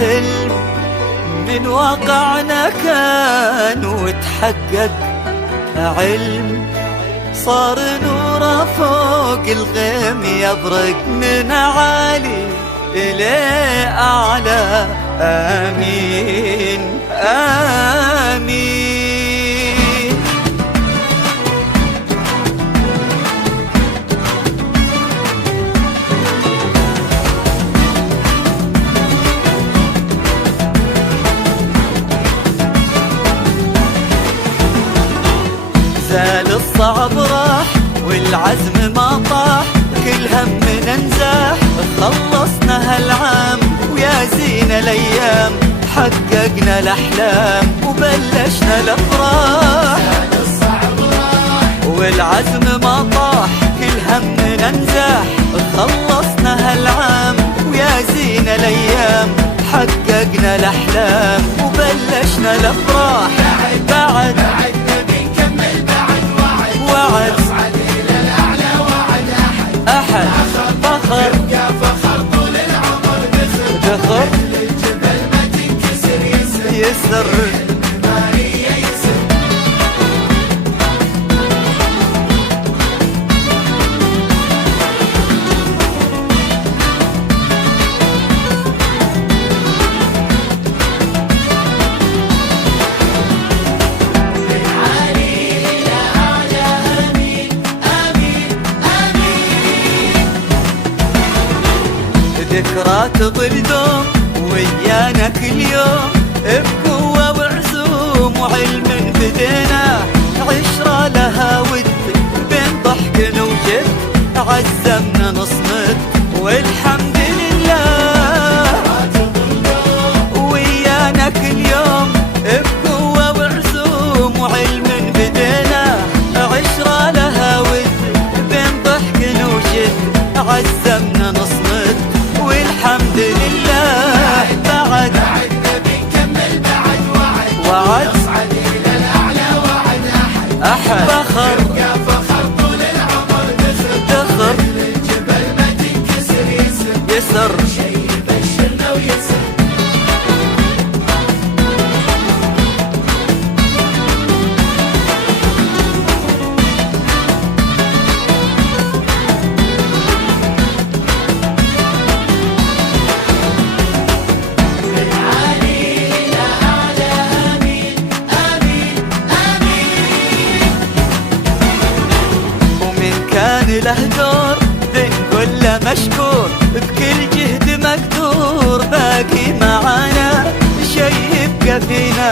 حلم من واقعنا كان وتحقق، علم صار نوره فوق الغيم يبرق، من عالي إلى أعلى. آمين آمين. زال الصعب راح والعزم ما طاح، كل همنا نزاح، خلصنا هالعام ويا زين الايام، حققنا الاحلام وبلشنا الافراح. زال الصعب راح والعزم ما طاح، كل همنا نزاح، خلصنا هالعام ويا زين الايام، حققنا الاحلام وبلشنا الافراح. بعد وعد نصعد إلى الأعلى، وعد أحد فخر، يبقى فخر طول العمر، دخر للجبل ما تنكسر، يسر ما هي يسر. ذكرى تظل دوم ويانا كل يوم، بقوة وعزوم وعلم بدينا، عشرة لها ود بين ضحك وجد، عزمنا نصمد والحمد لله. ويانا كل يوم بقوة وعزوم وعلم بدينا، عشرة لها ود بين ضحك وجد، عزمنا نصمد والحمد لله. بعد نبي نكمل، بعد وعد نصعد إلى الأعلى، وعد أحد فخر، يبقى فخر طول العمر، دخر للجبل ما تنكسر، يسر شي يبشرنا ويسر. له دور ذن كله مشكور، بكل جهد مقدور، باقي معانا شي يبقى فينا،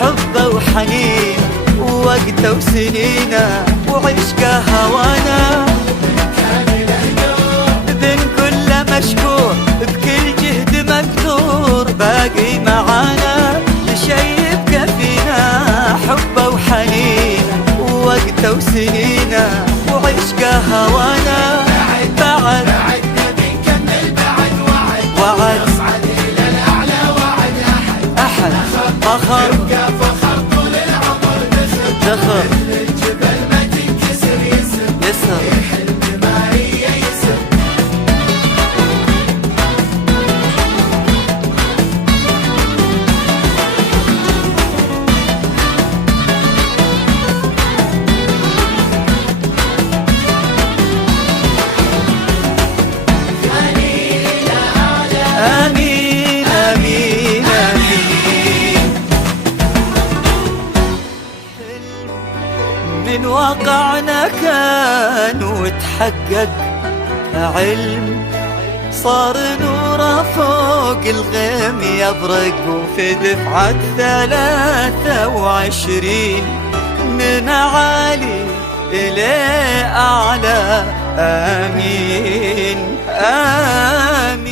حبه وحنين ووقته وسنينه وعشقه هوانا. ذن كله مشكور، بكل جهد مقدور، باقي معانا شي يبقى فينا، حبه وحنين ووقته وسنينه وعشقه هوانا. بعد نبي نكمل، بعد وعد نصعد إلى الأعلى، وعد أحد فخر، يبقى فخر طول العمر، دخر للجبل ما تنكسر، يسر حلم ما هي يسر. آمين آمين آمين. من واقعنا كان وتحقق، علم صار نوره فوق الغيم يبرق، وفي دفعة 23 من عالي إلى أعلى. آمين آمين.